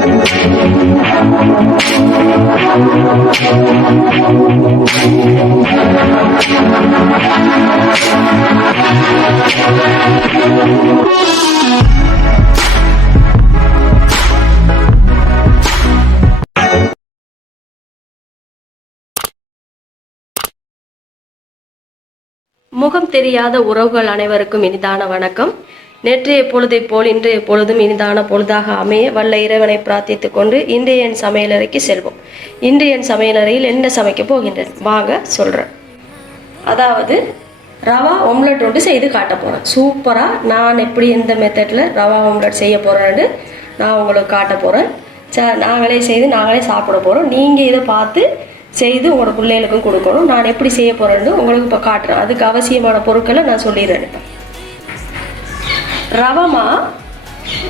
முகம் தெரியாத உறவுகள் அனைவருக்கும் இனிதான வணக்கம். நேற்றைய பொழுதை போல் இன்றைய பொழுதும் இனிதான பொழுதாக அமைய வல்ல இறைவனை பிரார்த்தித்துக் கொண்டு இன்றைய என் சமையலறைக்கு செல்வோம். இன்றைய என் சமையலறையில் என்ன சமைக்க போகின்றேன் வாங்க சொல்கிறேன். அதாவது ரவா ஒம்லெட் ஒன்று செய்து காட்ட போகிறேன். சூப்பராக நான் எப்படி எந்த மெத்தடில் ரவா ஒம்லெட் செய்ய போகிறேன்னு நான் உங்களுக்கு காட்ட போகிறேன். நாங்களே செய்து நாங்களே சாப்பிட போகிறோம். நீங்கள் இதை பார்த்து செய்து உங்களோட பிள்ளைகளுக்கும் கொடுக்கணும். நான் எப்படி செய்ய போகிறேன்னு உங்களுக்கு இப்போ காட்டுறேன். அதுக்கு அவசியமான பொருட்களை நான் சொல்லிடுறேன். ரவமா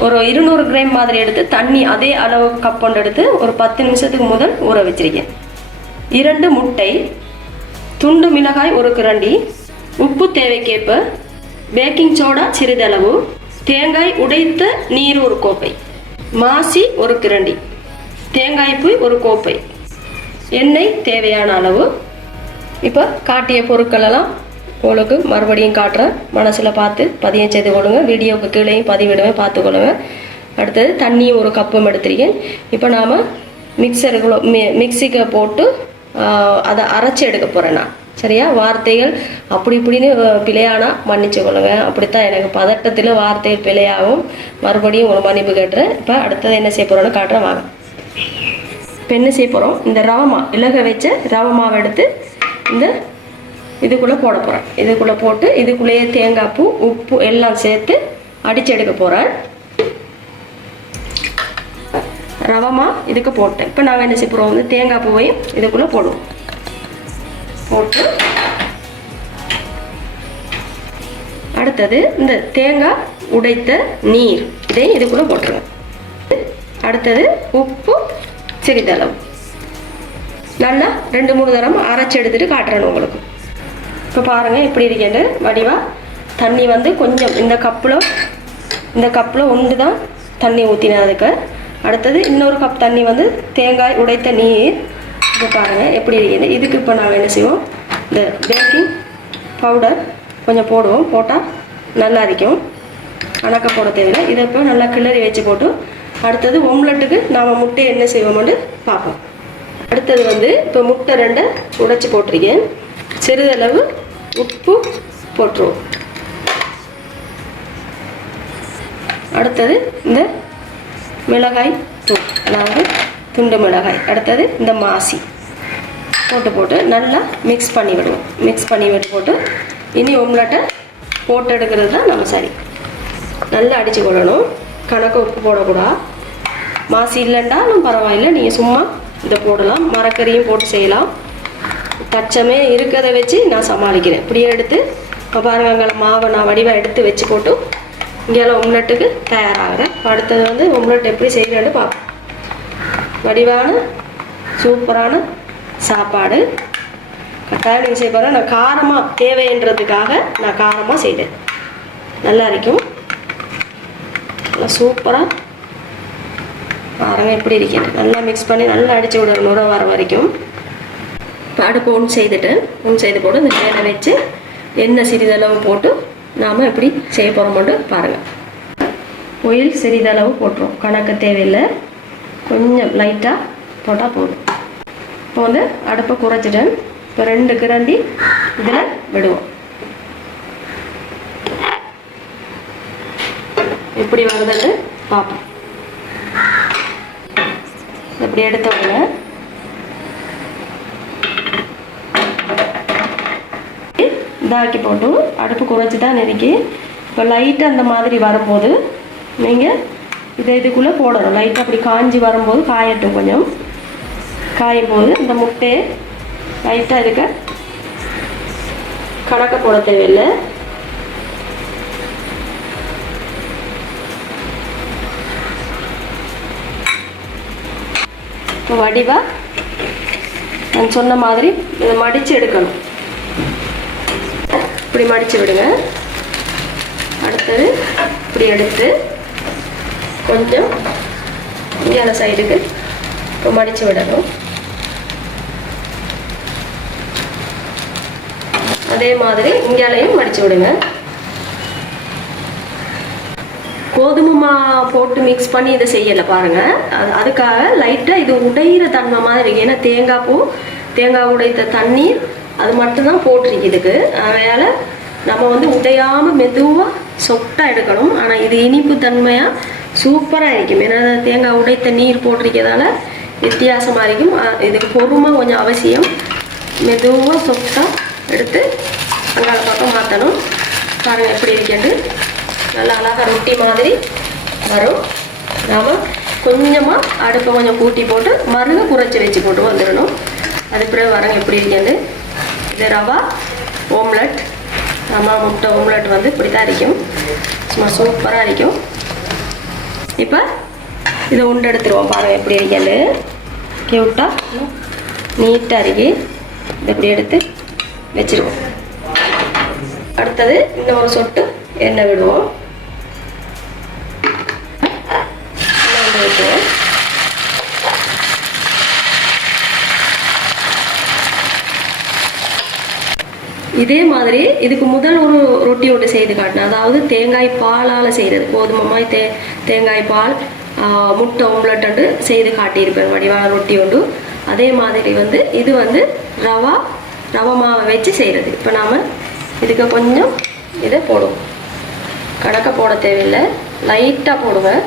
ஒரு 200 கிராம் மாதிரி எடுத்து தண்ணி அதே அளவு கப் கொண்டு எடுத்து ஒரு 10 நிமிஷத்துக்கு முதல் ஊற வச்சிருக்கேன். 2 முட்டை, துண்டு மிளகாய் 1 கரண்டி, உப்பு தேவைக்கேற்ப, பேக்கிங் சோடா சிறிதளவு, தேங்காய் உடைத்த நீர் 1 கோப்பை, மாசி 1 கரண்டி, தேங்காய் பூ 1 கோப்பை, எண்ணெய் தேவையான அளவு. இப்போ காட்டிய பொருட்கள் எல்லாம் உங்களுக்கு மறுபடியும் காட்டுறேன். மனசில் பார்த்து பதியம் செய்து கொள்ளுங்க. வீடியோவுக்கு கீழேயும் பதிவிடுவேன், பார்த்துக்கொள்ளுங்க. அடுத்தது தண்ணியும் 1 கப்பும் எடுத்துருக்கேன். இப்போ நாம் மிக்சிக்கு போட்டு அதை அரைச்சி எடுக்க போகிறேன் நான். சரியா? வார்த்தைகள் அப்படி இப்படின்னு பிழையானா மன்னிச்சு கொள்ளுங்க. அப்படித்தான் எனக்கு பதட்டத்தில் வார்த்தைகள் பிழையாகும். மறுபடியும் ஒரு மன்னிப்பு கேட்டுறேன். இப்போ அடுத்தது என்ன செய்ய போகிறோன்னு காட்டுறேன் வாங்க. இப்போ என்ன செய்ய போகிறோம், இந்த ரவமா இலக வச்ச ரவமாவை எடுத்து இந்த இதுக்குள்ளே போட போகிறேன். இதுக்குள்ளே போட்டு இதுக்குள்ளேயே தேங்காய் பூ உப்பு எல்லாம் சேர்த்து அடித்து எடுக்க போகிறேன். ரவமா இதுக்கு போட்டேன். இப்போ நாங்கள் என்ன செய்ய போகிறோம், வந்து தேங்காய் பூவையும் இதுக்குள்ளே போடுவோம். போட்டு அடுத்தது இந்த தேங்காய் உடைத்த நீர் இதையும் இதுக்குள்ளே போட்டுருவேன். அடுத்தது உப்பு சிறிதளவு நல்லா 2-3 தரம் அரைச்சி எடுத்துட்டு காட்டுறேன் உங்களுக்கு. இப்போ பாருங்கள் எப்படி இருக்கேன்னு வடிவாக தண்ணி வந்து கொஞ்சம் இந்த கப்பில் ஒன்று தான் தண்ணி ஊற்றினேன். அதுக்கு அடுத்தது இன்னொரு கப் தண்ணி வந்து தேங்காய் உடைத்த நீர். இப்போ பாருங்கள் எப்படி இருக்கேன்னு. இதுக்கு இப்போ நாங்கள் என்ன செய்வோம், இந்த பேக்கிங் பவுடர் கொஞ்சம் போடுவோம். போட்டால் நல்லா இருக்கும். அணக்க போட தேவையில்லை. இதை இப்போ நல்லா கிளறி வச்சு போட்டு அடுத்தது ஒம்லெட்டுக்கு நாம் முட்டை என்ன செய்வோம்னு பார்ப்போம். அடுத்தது வந்து இப்போ முட்டை 2 உடைச்சி போட்டிருக்கேன். சிறிதளவு உப்பு போட்டுருவோம். அடுத்தது இந்த மிளகாய் தூள், அதாவது துண்டு மிளகாய். அடுத்தது இந்த மாசி போட்டு நல்லா மிக்ஸ் பண்ணி விடுவோம். மிக்ஸ் பண்ணி போட்டு இனி ஒம்லெட்டை போட்டு எடுக்கிறது தான் நம்ம சரி. நல்லா அடித்து கொள்ளணும். கணக்கு உப்பு போடக்கூடாது. மாசி இல்லைண்டாலும் பரவாயில்லை, நீங்கள் சும்மா இதை போடலாம். மரக்கறியும் போட்டு செய்யலாம். தச்சமே இருக்கிறத வச்சு நான் சமாளிக்கிறேன். இப்படியே எடுத்து இப்போ பாருங்க, அங்கே மாவை நான் வடிவாக எடுத்து வச்சு போட்டு இங்கெல்லாம் ஒம்லெட்டுக்கு தயாராகிறேன். அடுத்தது வந்து ஒம்லெட் எப்படி செய்கிறேன்னு பார்ப்போம். வடிவான சூப்பரான சாப்பாடு கட்டாயம் நீங்கள் செய்ய போகிறேன். நான் காரமாக தேவைன்றதுக்காக நான் காரமாக செய்கிறேன். நல்லா இருக்கும். நல்லா சூப்பராக பாருங்கள் எப்படி இருக்கேன். நல்லா மிக்ஸ் பண்ணி நல்லா அடித்து விடணும் நுர வர வரைக்கும். இப்போ அடுப்பு ஒன்று செய்து போட்டு இந்த மேலே வச்சு எண்ணெய் சிறிதளவு போட்டு நாம் எப்படி செய்ய போகிறோம்னு பாருங்கள். ஒயில் சிறிதளவு போட்டுரும். கணக்கு தேவையில்லை, கொஞ்சம் லைட்டாக போட்டால் போதும். இப்போ வந்து அடுப்பை குறைச்சிட்டேன். இப்போ 2 கிரண்டி இதில் விடுவோம். எப்படி வருதுன்னு பார்ப்போம். இப்படி எடுத்த உடனே இதாக்கி போட்டு அடுப்பு குறைச்சி தான் நெருக்கி இப்போ லைட்டாக அந்த மாதிரி வரும்போது நீங்கள் இதுக்குள்ளே போடணும். லைட்டாக அப்படி காஞ்சி வரும்போது காயட்டும். கொஞ்சம் காயும் போது இந்த முட்டையை லைட்டாக இருக்க கணக்க போட தேவையில்லை. இப்போ வடிவாக நான் சொன்ன மாதிரி இதை மடித்து எடுக்கணும். இப்படி மடித்து விடுங்க. அடுத்தது இப்படி எடுத்து கொஞ்சம் இங்கே சைடுக்கு இப்போ மடித்து விடணும். அதே மாதிரி இங்கேலையும் மடித்து விடுங்க. கோதுமை மாவு போட்டு மிக்ஸ் பண்ணி இதை செய்யலை பாருங்கள். அதுக்காக லைட்டாக இது உடையிற தன்மை மாதிரி இருக்குது. ஏன்னா தேங்காய் உடைத்த தண்ணீர் அது மட்டும்தான் போட்டிருக்கு இதுக்கு. அதனால் நம்ம வந்து உடையாமல் மெதுவாக சொட்டாக எடுக்கணும். ஆனால் இது இனிப்பு தன்மையாக சூப்பராக இருக்கும். ஏன்னா தேங்காய் உடைத்த நீர் போட்டிருக்கிறதால வித்தியாசமாக இருக்கும். இதுக்கு பொறுமை கொஞ்சம் அவசியம். மெதுவாக சொட்டாக எடுத்து அங்கால பக்கம் மாற்றணும். பாருங்கள் எப்படி இருக்கேன்னு. நல்லா அழகாக ரொட்டி மாதிரி வரும். நாம் கொஞ்சமாக அடுப்பை கொஞ்சம் கூட்டி போட்டு மருக குறைச்சி வச்சு போட்டு வந்துடணும். அது பிறகு வரங்க எப்படி இருக்கேன்னு. இது ரவா ஓம்லெட், ரவா முட்டை ஓம்லெட் வந்து இப்படி தான் இருக்கும். சும்மா சூப்பராக இருக்கும். இப்போ இதை உண்டு எடுத்துருவோம். பாருங்கள் எப்படி இருக்கேன்னு. கியூட்டாக நீட்டாக இருக்கு. இதை இப்படி எடுத்து வச்சுருவோம். அடுத்தது இன்னொரு சொட்டு எண்ணெய் விடுவோம். இதே மாதிரி இதுக்கு முதல் ஒரு ரொட்டி ஒன்று செய்து காட்டினேன். அதாவது தேங்காய் பாலால் செய்கிறது. கோதுமை தேங்காய் பால் முட்டை ஓம்லெட்டு செய்து காட்டியிருப்பேன் வடிவான ரொட்டி ஒன்று. அதே மாதிரி வந்து இது வந்து ரவா மாவை வச்சு செய்கிறது. இப்போ நாம் இதுக்கு கொஞ்சம் இதை போடுவோம். கணக்க போட தேவையில்லை, லைட்டாக போடுவேன்.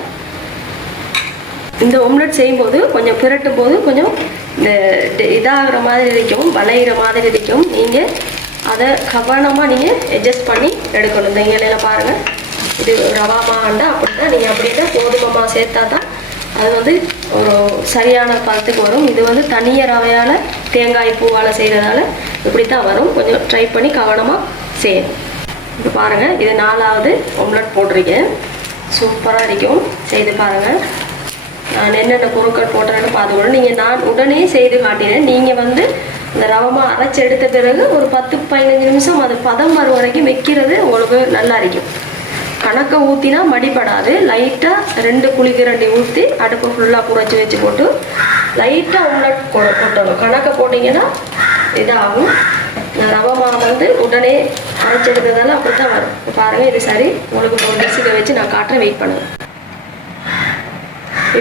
இந்த ஓம்லெட் செய்யும்போது கொஞ்சம் பிரட்டும் போது கொஞ்சம் இந்த இதாகிற மாதிரி இருக்கும், வளைகிற மாதிரி இருக்கும். நீங்கள் அதை கவனமாக நீங்கள் அட்ஜஸ்ட் பண்ணி எடுக்கணும். இந்த இலையில் பாருங்கள், இது ரவா மாண்டா அப்படி தான் நீங்கள் அப்படின்னா கோதுமை மாவு சேர்த்தா தான் அது வந்து ஒரு சரியான பதத்துக்கு வரும். இது வந்து தனியாக ரவையால் தேங்காய் பூவால் செய்கிறதால இப்படி தான் வரும். கொஞ்சம் ட்ரை பண்ணி கவனமாக செய்யணும். இப்போ பாருங்கள், இது 4வது ஓம்லெட் போட்டிருக்கேன். சூப்பராக இருக்கும். செய்து பாருங்கள். நான் என்னென்ன பொருட்கள் போட்டேன்னு பார்த்துக்கணும். நான் உடனே செய்து காட்டினேன். நீங்கள் வந்து இந்த ரவமா அரைச்சி எடுத்த பிறகு ஒரு 10-15 நிமிஷம் அது பதம் வரும் வரைக்கும் வைக்கிறது உங்களுக்கு நல்லா இருக்கும். கணக்கை ஊற்றினா மடிப்படாது. லைட்டாக 2 குழிக்கரண்டி ஊற்றி அடுப்பு ஃபுல்லாக குறைச்சி வச்சு போட்டு லைட்டாக ஓம்லெட் போட்டணும். கணக்கை போட்டிங்கன்னா இதாகும். நான் ரவை மாவு வந்து உடனே அரைச்சி எடுத்ததால அப்படி தான் வரும். பாருங்கள், இது சரி. உங்களுக்கு ஒரு டிஷ்ஷுக்கு வச்சு நான் காட்டுறேன், வெயிட் பண்ணுவேன்.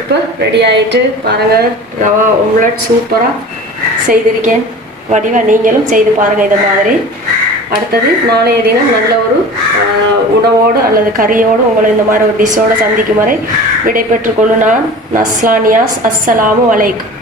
இப்போ ரெடி ஆகிட்டு பாருங்கள், ரவா ஓம்லெட் சூப்பராக செய்திருக்கேன். வடிவாக நீங்களும் செய்து பாருங்கள் இதை மாதிரி. அடுத்தது நாளைய தினம் நல்ல ஒரு உணவோடு அல்லது கறியோடு உங்களை இந்த மாதிரி ஒரு டிஷ்ஷோடு சந்திக்கும் வரை விடை பெற்றுக்கொள்ளும் நான் நஸ்லா நியாஸ். அஸ்ஸலாமு அலைக்கும்.